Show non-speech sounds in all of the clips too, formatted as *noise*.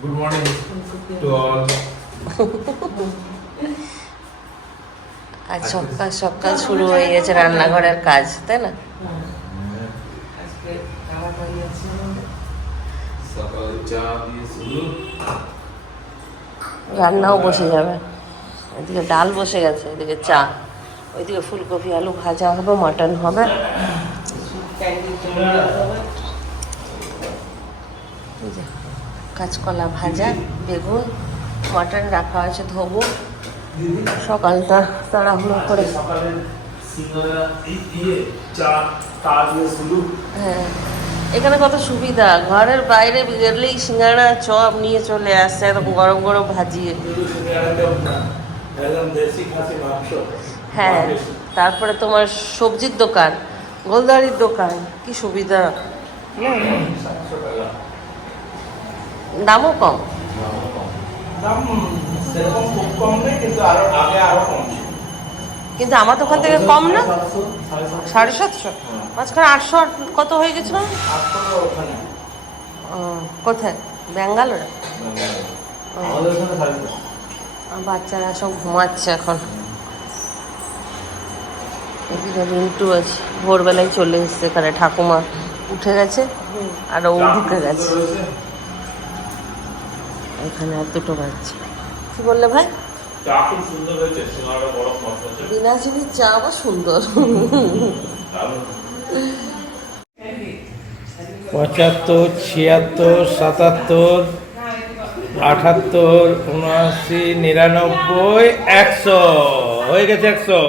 Good morning to all আজ সকাল সকাল শুরু হয়ে গেছে রান্নাঘরের কাজ তাই না? রান্নাও বসে যাবে। এদিকে ডাল বসে গেছে এদিকে চা। ওইদিকে ফুলকপি আলু ভাজা হবে মাটন হবে ক্যান্ডি জন্য হবে এই যে কাঁচকলা ভাজা বেগুন মাটন রাখা আছে ধোবো। সকালটা তাড়াহুড়ো করে। হ্যাঁ। এখানে কত সুবিধা। ঘরের বাইরে গেলেই সিঙ্গাড়া চপ নিয়ে চলে আসছে একদম গরম গরম ভাজিয়ে। হ্যাঁ। তারপরে তোমার সবজির দোকান গোলদারির দোকান। কি সুবিধা। সাতশো টাকা দামও কম। কিন্তু আমার দোকান থেকে কম না? সাড়ে সাতশো। মাঝখানে আটশো কত হয়ে গেছিল? কোথায়? ব্যাঙ্গালোরে? বাচ্চারা সব ঘুমাচ্ছে এখন। রিন্টু আছে ভোরবেলায় চলে এসছে এখানে ঠাকুমা উঠে গেছে আর ও ঢুকে গেছে। এখানে আর দুটো বাচ্চা কি বললে ভাই? চা খুব সুন্দর হয়েছে সিঙ্গারা বড় মশলা বিনা চিনির চা আবার সুন্দর। পঁচাত্তর ছিয়াত্তর সাতাত্তর আটাত্তর উনআশি নিরানব্বই একশো। হয়ে গেছে একশো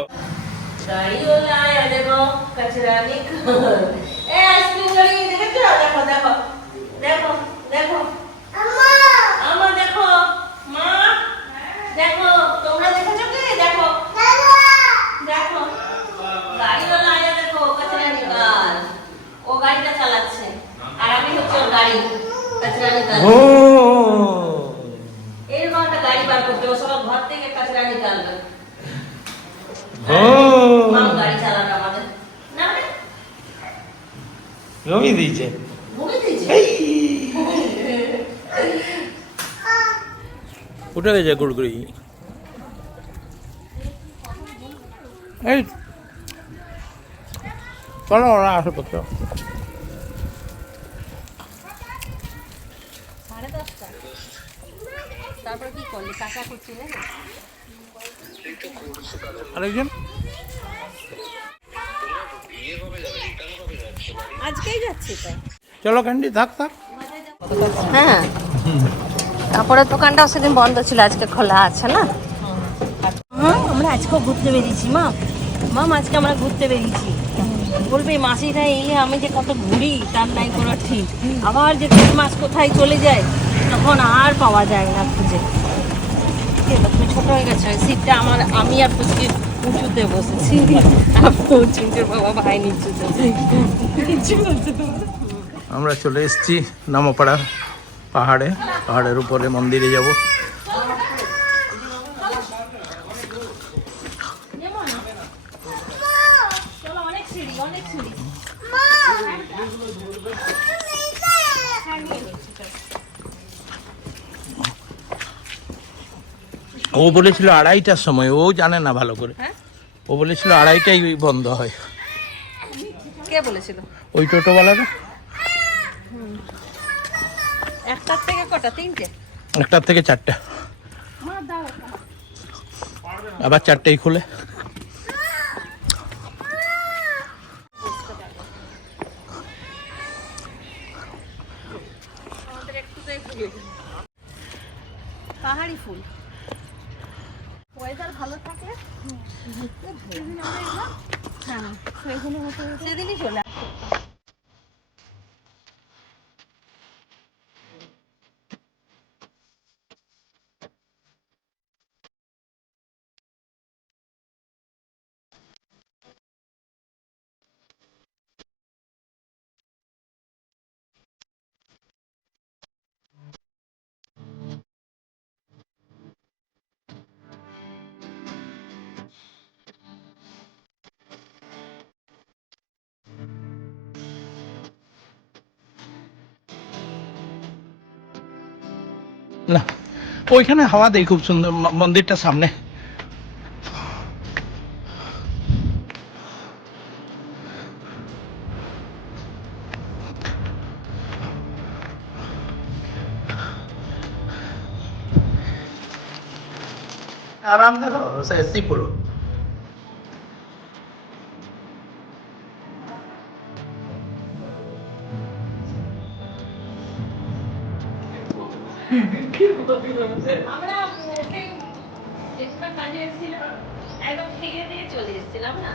গাড়িওয়ালা আয়া দেখো কচরা নিকল এ আইসক্রিম গাড়ি দেখেছ দেখো দেখো দেখো দেখো আমা দেখো মা দেখো তোমরা দেখেছ কি? দেখো। দেখো। গাড়িওয়ালা আয়া দেখো কচরা নিকল ও গাড়িটা চালাচ্ছে। আর আমি হচ্ছে ওর গাড়ি। কচরা নিকল এরকম একটা গাড়ি বার করতে ও সবার ঘর থেকে কচরা নিকালবে গাড়ি চালাবে আমাদের। না মানে? জমি দিয়েছে ভুলে দিয়েছে উঠে গেছে গুড়গুড়ি এই চলো ওরা আসে পত্র তারপরে কি করলি? কাঁচা করছি আরেকজন? আজকেই যাচ্ছি চলো ক্যান্ডি থাক থাক। হ্যাঁ। তারপরে দোকানটাও সেদিন বন্ধ ছিল আজকে খোলা আছে না? হ্যাঁ আমরা আজকেও ঘুরতে বেরিয়েছি মা। মাম আজকে আমরা ঘুরতে বেরিয়েছি। বলবে মাসিরা এলে আমি যে কত ঘুরি তার নাই কোনো ঠিক। আবার যে তিন মাস কোথায় চলে যায় তখন আর পাওয়া যায় না খুঁজে। তুমি ছোট হয়ে গেছো ওই সিটটা আমার আমি আর পুচকি উঁচুতে বসেছি। বাবা ভাই নিচুতে আমরা চলে এসেছি নামপাড়ার পাহাড়ে পাহাড়ের উপরে মন্দিরে যাব। ও বলেছিল আড়াইটার সময় ও জানে না ভালো করে। হ্যাঁ? ও বলেছিল আড়াইটাই বন্ধ হয়। কে বলেছিল? ওই টোটোওয়ালারা একটার থেকে কটা তিনটে? একটার থেকে চারটা। আবার চারটেই খুলে। না ওইখানে হাওয়া দেয় খুব সুন্দর মন্দিরটা সামনে। আরাম দেখো সে পুরো আমরা কাজে এসেছিলাম একদম থেকে দিয়ে চলে এসেছিলাম না?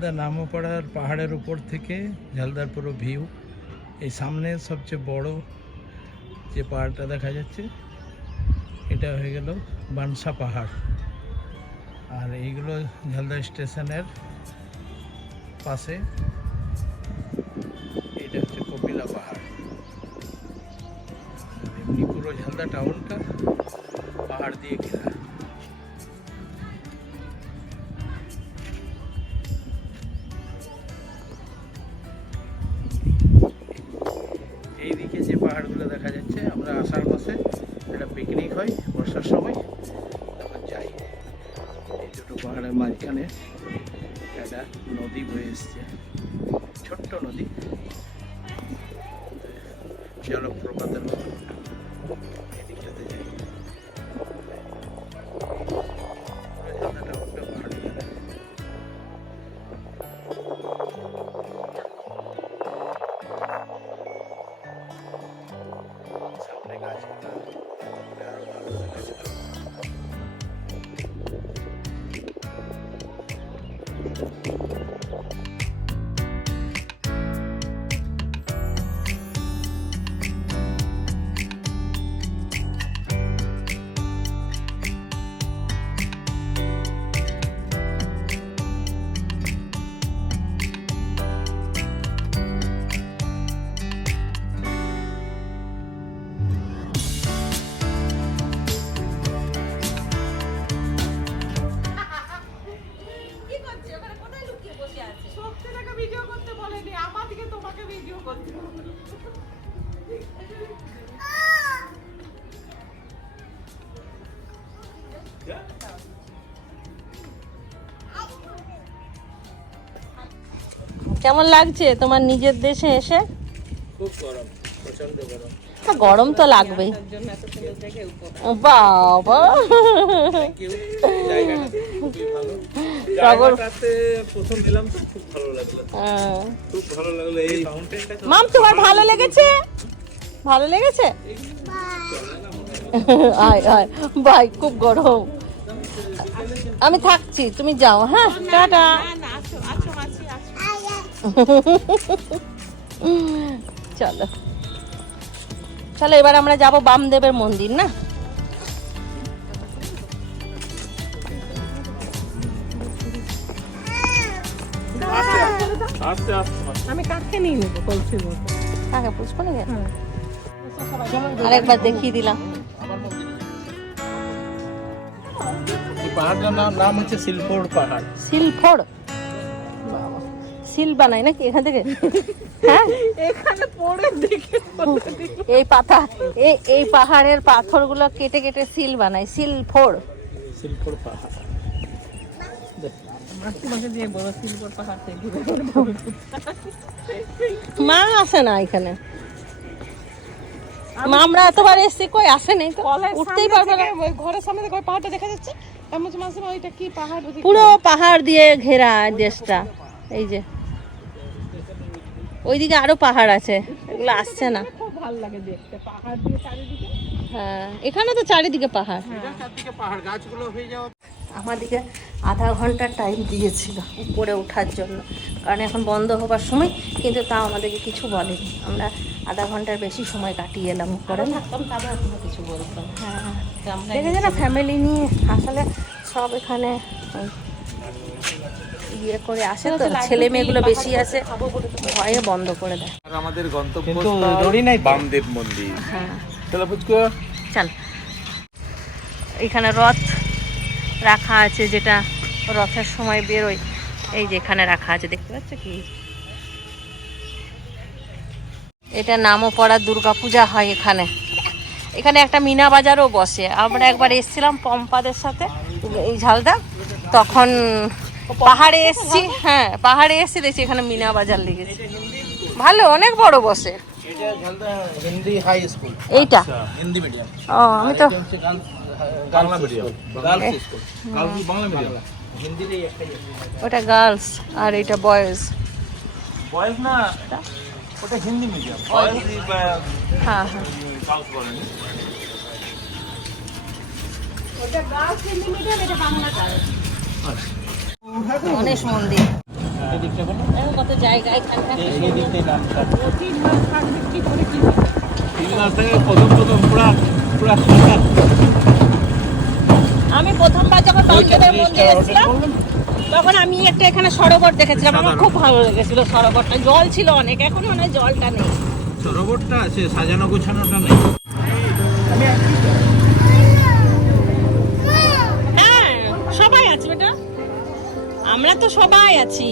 ঝালদা নামপাড়ার পাহাড়ের উপর থেকে ঝালদার পুরো ভিউ। এই সামনে সবচেয়ে বড় যে পাহাড়টা দেখা যাচ্ছে, এটা হয়ে গেল বানসা পাহাড়। আর এইগুলো ঝালদা স্টেশনের পাশে। এটা হচ্ছে কপিলা পাহাড়। এমনি পুরো ঝালদা টাউনটা পাহাড় দিয়ে ঘেরা। কেমন লাগছে তোমার নিজের দেশে এসে? খুব গরম প্রচণ্ড গরম। গরম তো লাগবেই বাবা। কেউ ভালো প্রথম এলাম তো খুব ভালো লাগল। হ্যাঁ। খুব ভালো লাগল এই মাউন্টেনটা মাম তোমার ভালো লেগেছে? ভালো লেগেছে? আয় আয়। ভাই খুব গরম। আমি থাকছি তুমি যাও হ্যাঁ? টাটা। চলো। চলো এবার আমরা যাব বামদেবের মন্দির না? আমি কাকে নিয়ে নেব কলসির মতো কাকে নাকি? আরেকবার দেখিয়ে দিলাম। এই পাহাড়টার নাম নাম হচ্ছে শিলফোড় পাহাড়। শিলফড়? শিল বানাই নাকি এখান থেকে? হ্যাঁ? এখানে পড়ে দেখে এই পাথা এই এই পাহাড়ের পাথরগুলো কেটে কেটে সিল বানায় শিলফড়। শিলফোড় পাহাড় তোমাকে দিয়ে বড় সিলভার পাহাড় থেকে ঘুরে মা আসে না এখানে? মা আমরা এতবার এসছি কই আসে নাই তো? উঠতেই পারবে না। ওই ঘরের সামনে থেকে পাহাড়টা দেখা যাচ্ছে? মাসে ওইটা কি পাহাড় পুরো পাহাড় দিয়ে ঘেরা দেশটা। এই যে। ওইদিকে আরও পাহাড় আছে। এগুলো আসছে না। খুব ভালো লাগে দেখতে পাহাড় দিয়ে চারিদিকে। হ্যাঁ এখানে তো চারিদিকে পাহাড়। চারদিকে পাহাড় গাছগুলো হয়ে যাওয়া আমাদেরকে আধা ঘণ্টা টাইম দিয়েছিল উপরে ওঠার জন্য। কারণ এখন বন্ধ হবার সময় কিন্তু তা আমাদেরকে কিছু বলেনি। আমরা আধা ঘণ্টার বেশি সময় কাটিয়ে এলাম উপরে। থাকতাম তারপর কিছু বলতো না হ্যাঁ দেখেছে না ফ্যামিলি নিয়ে আসলে সব এখানে ইয়ে করে আসে তো ছেলে মেয়েগুলো বেশি আসে ভয়ে বন্ধ করে দেয়। আর আমাদের গন্তব্য কিন্তু দড়ি বামদেব মন্দির। হ্যাঁ। চলো চল। এখানে রথ রাখা আছে যেটা রথের সময় বেরোয়। এই যে এখানে রাখা আছে দেখতে পাচ্ছ কি? এটা নামও পড়া দুর্গা পূজা হয় এখানে। এখানে একটা মিনা বাজারও বসে। আমরা একবার এসেছিলাম পম্পাদের সাথে এই ঝালদা। তখন পাহাড়ে এসছি হ্যাঁ পাহাড়ে এসছি দেখছি এখানে মিনা বাজার লেগেছে। ভালো অনেক বড় বসে। এটা হিন্দি হাই স্কুল। এইটা? হিন্দি মিডিয়াম। ও আমি তো Bangla medium. Girls school girls Bangla medium. একটাই ওটা গার্লস আর এটা বয়েজ বয়েজ না ওটা হিন্দি মিডিয়াম। বয়েজ হ্যাঁ হ্যাঁ। গার্লস গণেশ মন্দির। বলো কত জায়গায় থাকবে প্রথম প্রথম পুরা পুরা ফাঁকা আমি প্রথমবার যখন বামদেবের মন্দিরে এসেছিলাম তখন আমি একটা এখানে সরোবর দেখেছিলাম। আমার খুব ভালো লেগেছিল সরোবরটা। জল ছিল অনেক এখন মনে হয় জলটা নেই। সরোবরটা আছে সাজানো গোছানোটা নেই। হ্যাঁ সবাই আছে বেটা। আমরা তো সবাই আছি।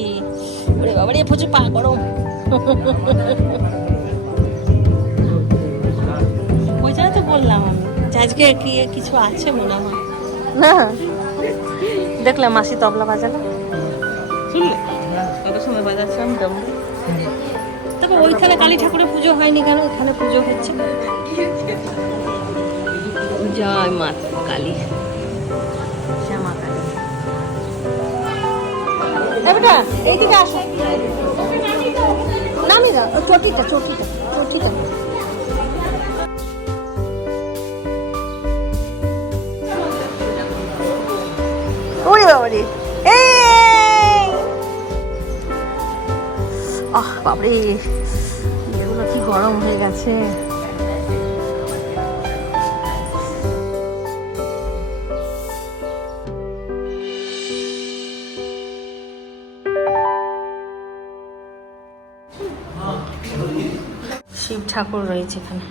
ওরে বাবা রে প্রচুর পা গরম। ওই জন্য তো বললাম আমি। আজকে কি কিছু আছে মনে হয়? না দেখলাম মাসি তবলা বাজালো। শুনলে? কত সময় বাজাচ্ছে আমি দেবো তবে ওইখানে কালী ঠাকুরের পুজো হয়নি কেন? এখানে পুজো হচ্ছে জয় মা কালী। শ্যামা কালী এবারটা এইদিকে আসো। নামি ওই চটিটা চটিটা চটিটা ওরে বাবা রে এই! আহ বাবরে এগুলো কি গরম হয়ে গেছে? শিব ঠাকুর রয়েছে এখানে।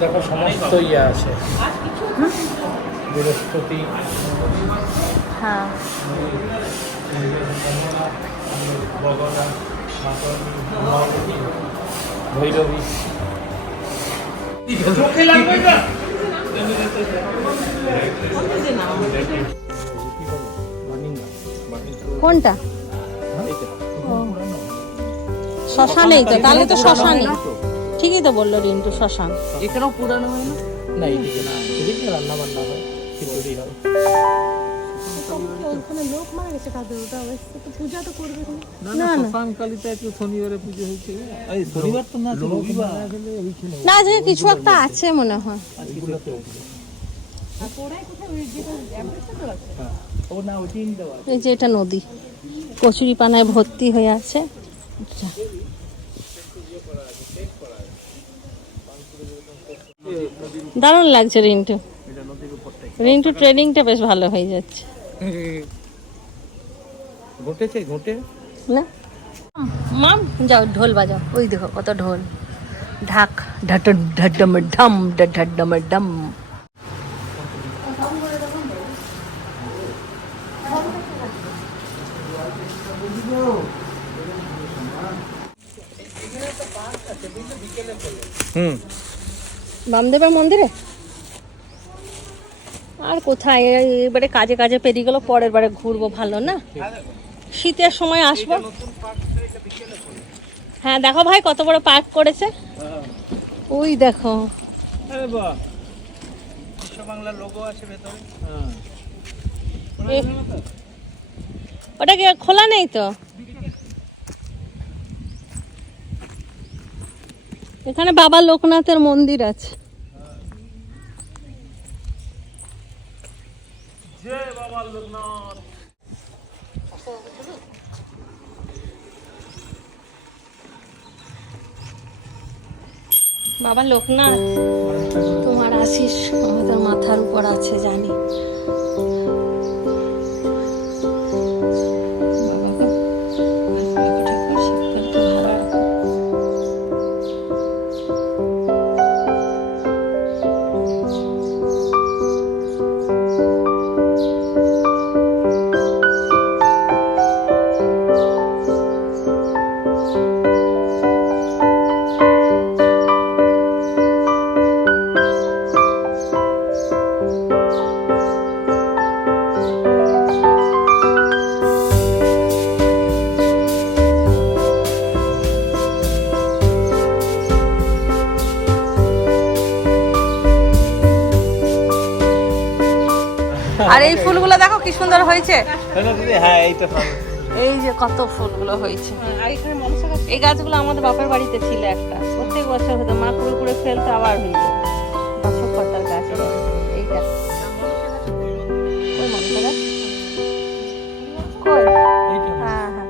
দেখো সমস্ত ইয়ে আছে। বৃহস্পতি হ্যাঁ। ভৈরবী। চোখে লাগবে না? কোনটা? শ্মশানেই তো তাহলে তো শ্মশানই। ঠিকই তো বলল রিন্টু শ্মশান। এখানেও পুরানো হয় না? না এইদিকে না এদিকে রান্না বান্না হয় খিচুড়ি হয়। না যে কিছু একটা আছে মনে হয়। দেওয়া এই যে এটা নদী কচুরি পানায় ভর্তি হয়ে আছে। দারুণ লাগছে রিন্টু। রিন্টু ট্রেনিংটা বেশ ভালো হয়ে যাচ্ছে। ঘটেছে ঘটে না। মাম যাও ঢোল বাজাও। ওই দেখো কত ঢোল। ঢাক। ঢাট ঢাডম ঢম ঢাডম ডম হুম। বামদেবের মন্দিরে? আর কোথায়? এবারে কাজে কাজে পেরিয়ে গেল পরের বারে ঘুরবো ভালো না? শীতের সময় আসব। হ্যাঁ দেখো ভাই কত বড় পার্ক করেছে। ওই দেখো। ওটা কি খোলা নেই তো? এখানে বাবা লোকনাথের মন্দির আছে। বাবা লোকনাথ তোমার আশিস আমাদের মাথার উপর আছে জানি। কি সুন্দর হয়েছে? হ্যাঁ এইটা এই যে কত ফুলগুলো হয়েছে। এই গাছগুলো আমাদের বাপের বাড়িতে ছিল একটা। প্রত্যেক বছর হতো মা কুড়ে কুড়ে ফেলতো আবার হয়ে যেত। বছর গাছ এইটা এইটা না। হ্যাঁ হ্যাঁ।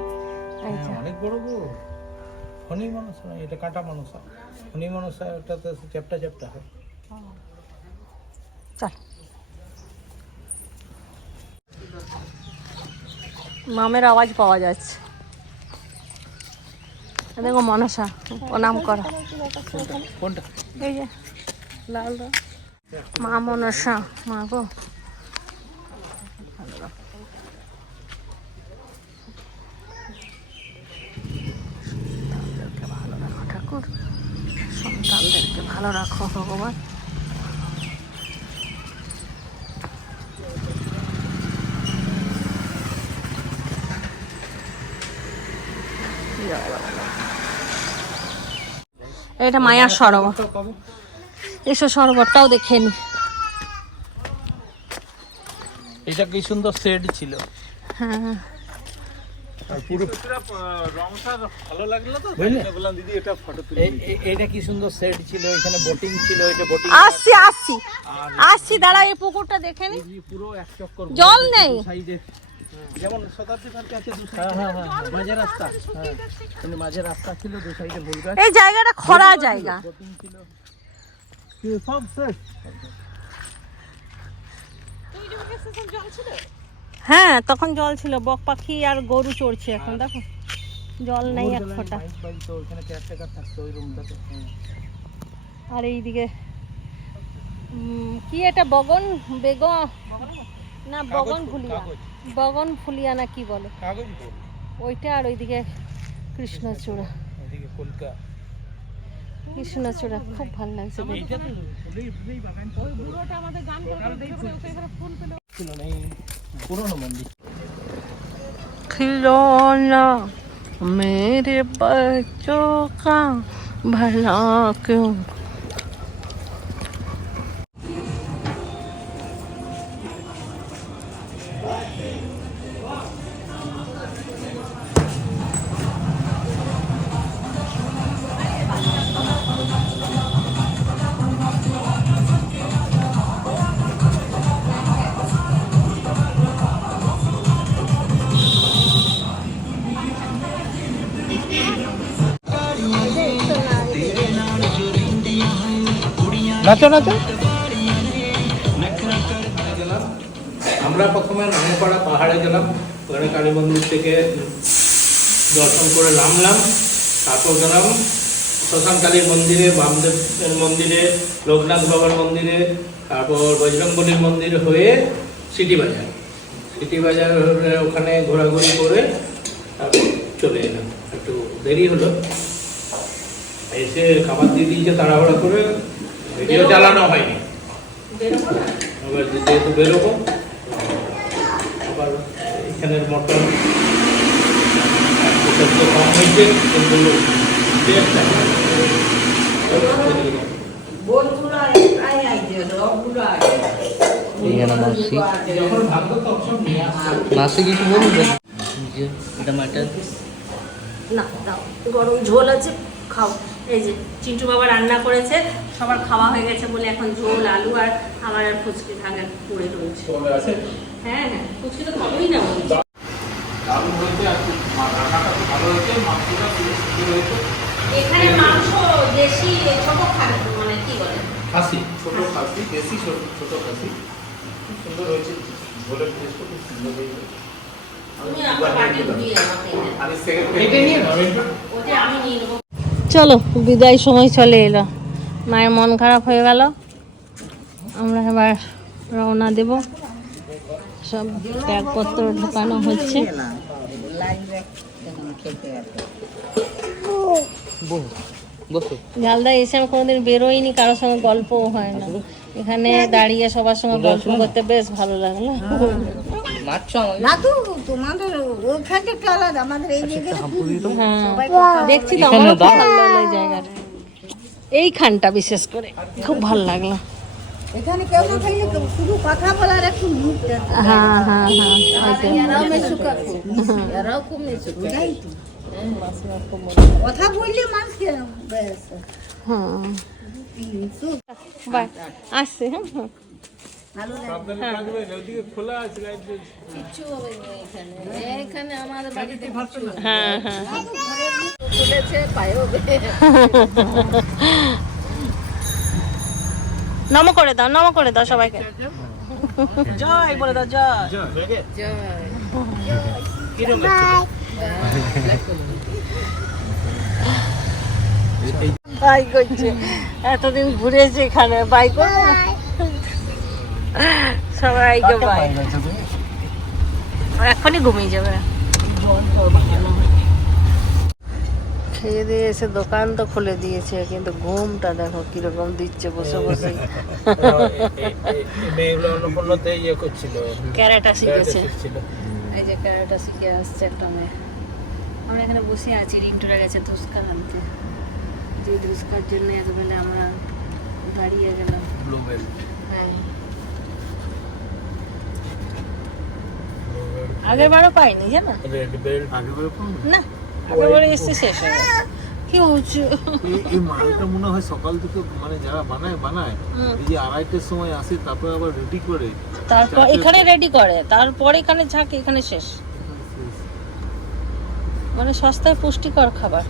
হ্যাঁ, এইটা অনেক বড় গো ফণি মনসা না, এটা কাঁটা মনসা। ফণি মনসা ওটাতে চ্যাপটা চ্যাপটা হয়। মামের আওয়াজ পাওয়া যাচ্ছে। দেখো মনসা প্রণাম করো। এই যে লাল। মা মনসা মা গো। ভালো রাখো ঠাকুর। সন্তানদেরকে ভালো রাখো ভগবান। এটা মায়ার সরোবর। এসো সরোবরটাও দেখে নি। এটা কি সুন্দর সেট ছিল? হ্যাঁ। রংটা ভালো লাগল তো বললাম দিদি এটা ফটো তুলে এ- এ- এটা কি সুন্দর সেট ছিল? এখানে বোটিং ছিল এটা বোটিং আসছি আসছি। আসছি দাঁড়া এই পুকুরটা দেখে নি। পুরো এক চক্কর জল নেই। সাইডে যেমন শতাব্দী পার্কে আছে দু হ্যাঁ হ্যাঁ হ্যাঁ মাঝে রাস্তা। কিন্তু মাঝে রাস্তা ছিল দু সাইডে ফুল গাছ। এই জায়গাটা খরা জায়গা। সব শেষ। হ্যাঁ তখন জল ছিল। বক পাখি আর গরু চড়ছে এখন দেখো। জল নেই এক ফোঁটা। আর এইদিকে উম, কি এটা বগন? বেগ না বগন কাগজ। বগন ফুলিয়া না কি বলে? ওইটা আর ওইদিকে কৃষ্ণচূড়া। কৃষ্ণচূড়া খুব ভালো লাগছে দেখতে। এইটা তো ফুলেই ফুলেই বাগান নাচো নাচো। আমরা প্রথমে রামপাড়া পাহাড়ে গেলাম, ওখানে কালী মন্দির থেকে দর্শন করে নামলাম, তারপর গেলাম শ্মশান কালীর মন্দিরে, বামদেবের মন্দিরে, লোকনাথ বাবার মন্দিরে, তারপর বজরংবলীর মন্দির হয়ে সিটি বাজার। সিটি বাজার ওখানে ঘোরাঘুরি করে তারপর চলে এলাম। একটু দেরি হলো, এসে খাবার দিয়ে দিয়েছে তাড়াহুড়া করে ভিডিও চালানো হয়নি। না আবার যেহেতু বেরোবো আবার এখানের মটন একটু কম হয়েছে। মাসি। কিছু বলবে? এটা মাটন না গরম ঝোল আছে খাও। এই যে চিন্টু বাবা রান্না করেছে সবার খাওয়া হয়ে গেছে বলে এখন ঝোল আলু আর আমার আর ফুচকি থাকা পড়ে রয়েছে। হ্যাঁ হ্যাঁ ফুচকি তো খাবোই না এখানে মাংস দেশি ছোট মানে কি বলে? খাসি ছোট খাসি দেশি ছোট ছোট খাসি। সুন্দর হয়েছে ঝোলের টেস্টও খুব সুন্দর হয়েছে। আমার বাটি দিয়ে আমাকে এনে দাও। আমি সেকেন্ড আমি নিয়ে নেব। চলো বিদায় সময় চলে এলো। মায়ের মন খারাপ হয়ে গেল। আমরা এবার রওনা দেব। সব ত্যাগপত্র ঢোকানো হচ্ছে। জালদা এসে আমি কোনোদিন বেরোইনি কারোর সঙ্গে গল্পও হয় না। এখানে দাঁড়িয়ে সবার সঙ্গে গল্প করতে বেশ ভালো লাগল মারছো আমাকে না তো তোমাদের ওইখানটা একটু আলাদা আমাদের এই জায়গাটা হ্যাঁ দেখছি তো আমারও ভালো লাগল এই জায়গাটা। এইখানটা বিশেষ করে খুব ভালো লাগল। এখানে কেউ না থাকলে শুধু কথা বলার একটু মুখ হ্যাঁ হ্যাঁ হ্যাঁ খুব। কথা বললে মানুষ হ্যাঁ। আসছে হ্যাঁ। হ্যাঁ। হ্যাঁ *laughs* নম করে দাও নম করে দাও সবাইকে। জয় বলে দাও জয়। বাই করছে। এতদিন ঘুরেছে এখানে বাই করব সবাইকে বাই। এখনই ঘুমিয়ে যাবে। খেয়ে দিয়ে এসে দোকান তো খুলে দিয়েছে কিন্তু ঘুমটা দেখো কীরকম দিচ্ছে বসে বসে। ইয়ে ক্যারেটা শিখেছে এই যে ক্যারেটা শিখে আসছে একটা মেয়ে। আমরা এখানে বসে আছি রিন্টুরা গেছে দুস্কার আনতে। যে দুস্কার জন্য একেবারে আমরা দাঁড়িয়ে গেলাম। হ্যাঁ। আগের বারও পাইনি জানো? না আগের বারে এসে শেষ হয়ে গেছে কি হচ্ছে এই- এই মালটা মনে হয় সকাল থেকে মানে যারা বানায় বানায়। হুম। এই যে আড়াইটার সময় আসে তারপরে আবার রেডি করে। তারপর এখানে রেডি করে তারপর এখানে ঝাঁকে এখানে শেষ। মানে সস্তায় পুষ্টিকর খাবার।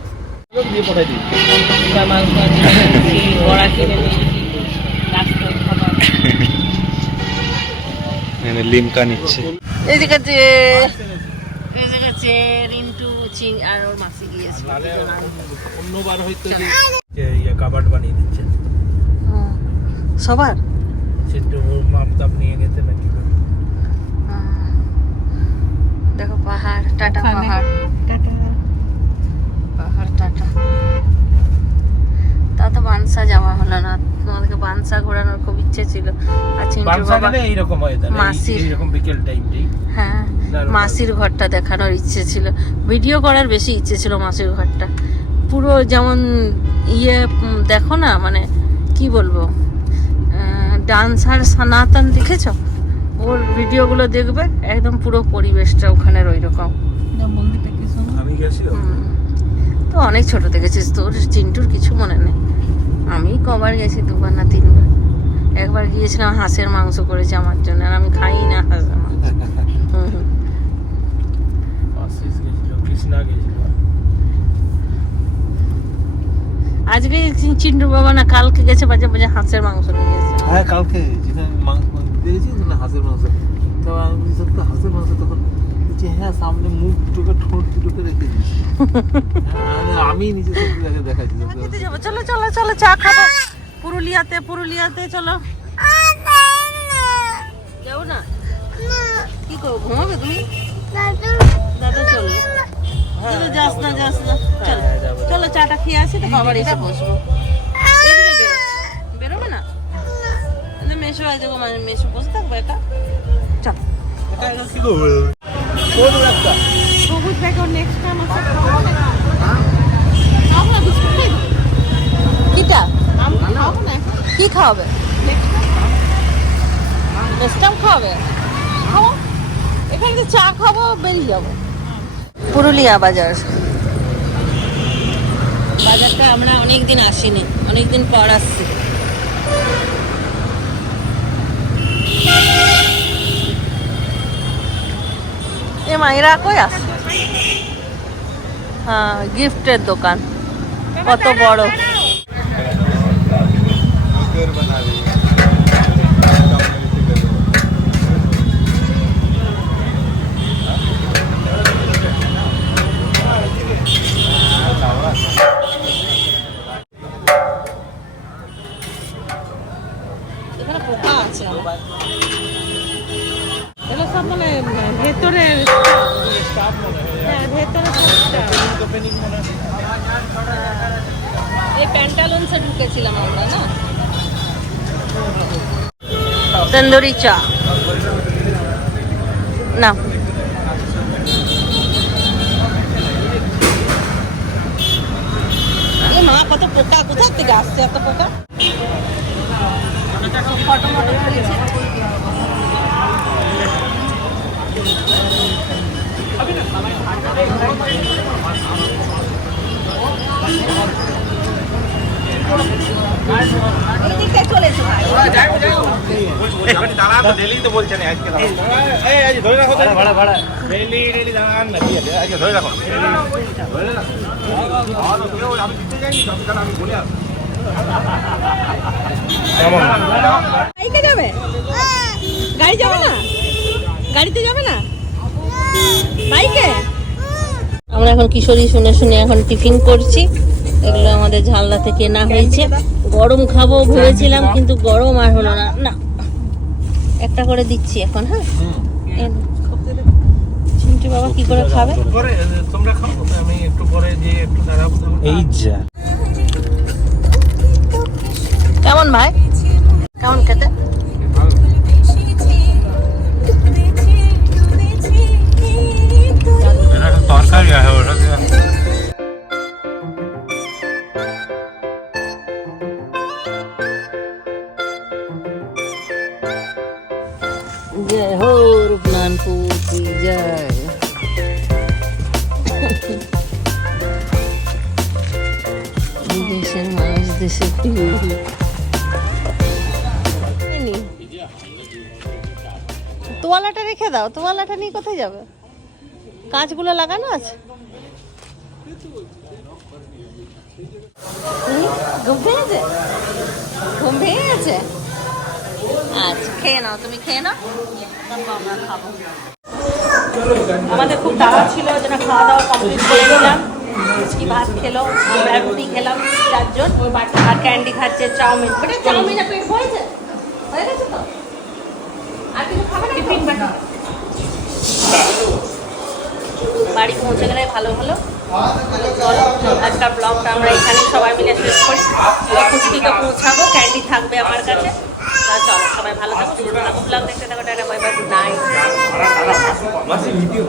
দিয়ে পঠাই দিই লিমকা নিচ্ছে। এই রিন্টু আর ওর মাসি গিয়েছে। অন্যবার হয়তো যে ইয়ে বানিয়ে দিচ্ছে। সবার? সেটা ওর নিয়ে গেছে নাকি? দেখো পাহাড় টাটা পাহাড়। পাহাড় টাটা। তা তো বানসা যাওয়া হলো না। তোমাদেরকে বানসা ঘোরানোর খুব ইচ্ছে ছিল। আর চিন্টু বাংসা বাবা এইরকম হয় মাসির। এইরকম বিকেল টাইমটাই হ্যাঁ মাসির ঘরটা দেখানোর ইচ্ছে ছিল। ভিডিও করার বেশি ইচ্ছে ছিল মাসির ঘরটা। পুরো যেমন ইয়ে দেখো না মানে কি বলব? ডান্সার সনাতন দেখেছ? ওর ভিডিওগুলো দেখবে একদম পুরো পরিবেশটা ওখানের ওই রকম আমি গেছি হুম। তো অনেক ছোট দেখেছিস তোর চিন্টুর কিছু মনে নেই। আমি কবার গেছি দুবার না তিনবার। একবার গিয়েছিলাম হাঁসের মাংস করেছে আমার জন্য আর আমি খাই না হাঁসের মাংস আজকে চিন্টু বাবা না কালকে গেছে বাজে বাজে হাঁসের মাংস নিয়ে গেছে। হ্যাঁ কালকে যেটা মাংস দিয়েছি না হাঁসের মাংস? তো আমি বলছি, "স্যার, তো হাঁসের মাংস তখন বলছে হ্যাঁ সামনে মুখ দুটোকে ঠোঁট দুটোকে রেখে হ্যাঁ, আমি নিজে দেখে দেখাচ্ছি যাব চলো চলো চলো চা খাব। পুরুলিয়াতে পুরুলিয়াতে চলো। যাও না? কি করব ঘুমাবে তুমি? দাদা চলো। চলো যাস না যাস না। চলো চলো চাটা খেয়ে আসি তো আবার এসে বসবো। বেরোবে না? লাগছে গো মানে মেশো বসে থাকব একা। চল। সবুজ ব্যাগ নেক্সট টাইম আছে খাব না। বিস্কুট খাই কিটা? খাব না কি খাওয়াবে? নেক্সট টাইম খাওয়াবে? খাব। এখানে তো চা খাব বেরিয়ে যাব। পুরুলিয়া বাজার। বাজারটা আমরা অনেক দিন আসিনি অনেক দিন পর আসছি। এ মাইরা কই আস হ্যাঁ গিফটের দোকান। কত বড়। সবটা এই প্যান্টালুন্সে ঢুকেছিলাম আমরা না? তন্দুরি চা। না। মা কত পোকা কোথা থেকে আসছে এত পোকা ফটো মটো তুলেছে এই দিকটায় চলে এসো ভাই বাইকে যাবে? গাড়ি যাবে না? গাড়িতে যাবে না? বাইকে? আমরা এখন কিশোরী শুনে শুনে এখন টিফিন করছি। এগুলো আমাদের ঝালদা থেকে কেনা হয়েছে। গরম খাব ভেবেছিলাম কিন্তু গরম আর হলো না। না একটা করে দিচ্ছি এখন হ্যাঁ? চিন্টু বাবা কি করে খাবে? পরে তোমরা খাও আমি একটু পরে যে একটু দাঁড়াবো এই যা। কেমন ভাই? কেমন খেতে? তরকারি আছে ওটা জয় হো রূপনানপুর কি জয় দেশের মানুষ দেশের টিভি তোয়ালাটা রেখে দাও তোয়ালাটা নিয়ে কোথায় যাবে? কাঁচগুলো লাগানো আছে? হুম, ঘুম ভেঙেছে? ঘুম ভেঙে গেছে আচ্ছা খেয়ে নাও তুমি খেয়ে নাও। আমরা খাব আমাদের খুব তাড়া ছিল জন্য খাওয়া দাওয়া কমপ্লিট করে নিলাম মিষ্টি ভাত খেলো? আমরা রুটি খেলাম চারজন। আর ক্যান্ডি খাচ্ছে চাউমিন। বেটা চাউমিনে পেট হয়ে গেছে তো? আর কিছু খাবে না টিফিন বাটি বাড়ি পৌঁছে গেলে ভালো হলো। চলো আজকাল ব্লগটা আমরা এখানে সবাই মিলে শেষ করি। খুশিতে পৌঁছাবো ক্যান্ডি থাকবে আমার কাছে। চলো, সবাই ভালো থাকো ব্লগ দেখতে থাকো, টাটা বাই বাই গুড